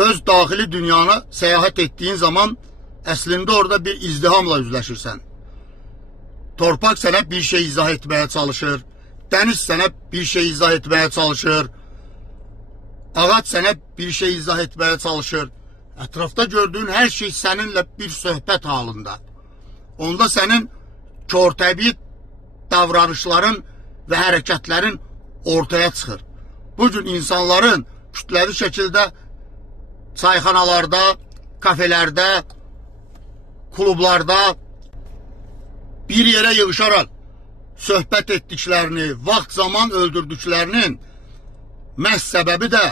öz daxili dünyanı səyahət etdiyin zaman əslində orada bir izdihamla üzləşirsən. Torpaq sənə bir şey izah etməyə çalışır. Dəniz sənə bir şey izah etməyə çalışır. Ağac sənə bir şey izah etməyə çalışır. Ətrafda gördüyün hər şey səninlə bir söhbət halında. Onda sənin körtəbii davranışların və hərəkətlərin ortaya çıxır. Bugün insanların kütləvi şəkildə çayxanalarda, kafelərdə, klublarda bir yerə yığışaraq söhbət etdiklərini, vaxt zaman öldürdüklərinin məhz səbəbi də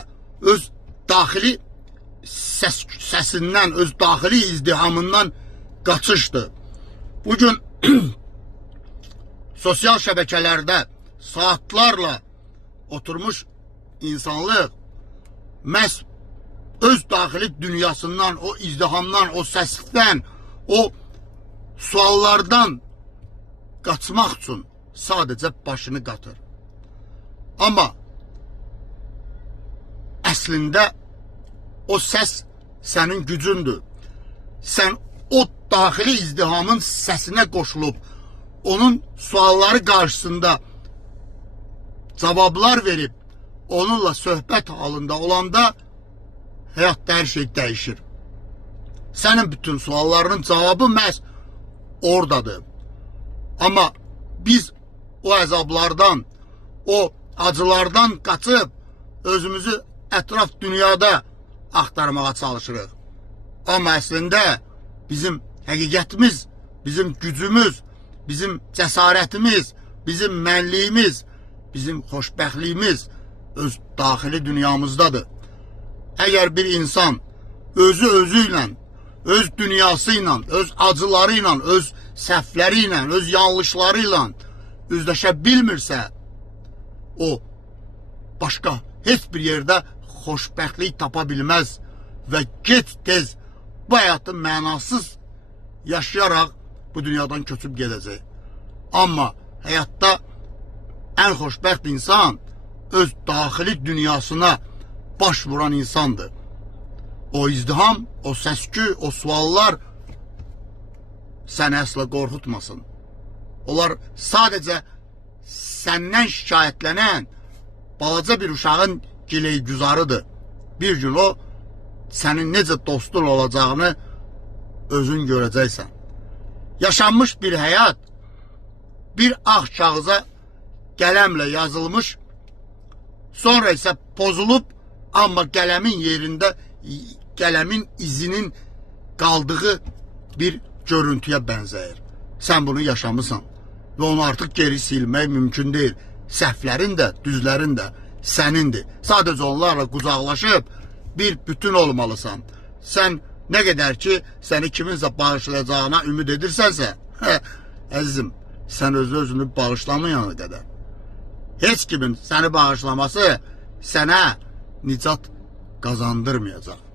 öz daxili səsindən, öz daxili izdihamından qaçışdır. Bugün sosial şəbəkələrdə saatlarla oturmuş insanlıq məhz öz daxili dünyasından, o izdihamdan, o səsdən, o suallardan qaçmaq üçün sadəcə başını qatır. Amma əslində o səs sənin gücündür. Sən o daxili izdihamın səsinə qoşulub, onun sualları qarşısında cavablar verib, onunla söhbət halında olanda həyatda hər şey dəyişir. Sənin bütün suallarının cavabı məhz oradadır. Amma biz o əzablardan, o acılardan qaçıb özümüzü ətraf dünyada axtarmağa çalışırıq. Amma əslində bizim həqiqətimiz, bizim gücümüz, bizim cəsarətimiz, bizim mənliyimiz, bizim xoşbəxtliyimiz öz daxili dünyamızdadır. Əgər bir insan özü ilə, öz dünyası ilə, öz acıları ilə, öz səhvləri ilə, öz yanlışları ilə üzləşə bilmirsə, o başqa heç bir yerdə xoşbəxtlik tapa bilməz və gec-tez bu həyatı mənasız yaşayaraq bu dünyadan köçüb gedəcək. Amma həyatda ən xoşbəxt insan öz daxili dünyasına baş vuran insandır. O izdiham, o səskü, o suallar səni əsla qorxutmasın. Onlar sadəcə səndən şikayətlənən balaca bir uşağın gileygüzarıdır. Bir gün o sənin necə dostun olacağını özün görəcəksən. Yaşanmış bir həyat bir ağ kağıza qələmlə yazılmış, sonra isə pozulub, amma qələmin yerində qələmin izinin qaldığı bir görüntüyə bənzəyir. Sən bunu yaşamısan və onu artıq geri silmək mümkün deyil. Səhvlərin də, düzlərin də sənindir. Sadəcə onlarla qucaqlaşıb bir bütün olmalısan. Sən nə qədər ki, səni kiminsə bağışlayacağına ümid edirsənsə, əzizim, sən özünü bağışlamayana qədər heç kimin səni bağışlaması sənə nicat qazandırmayacaq.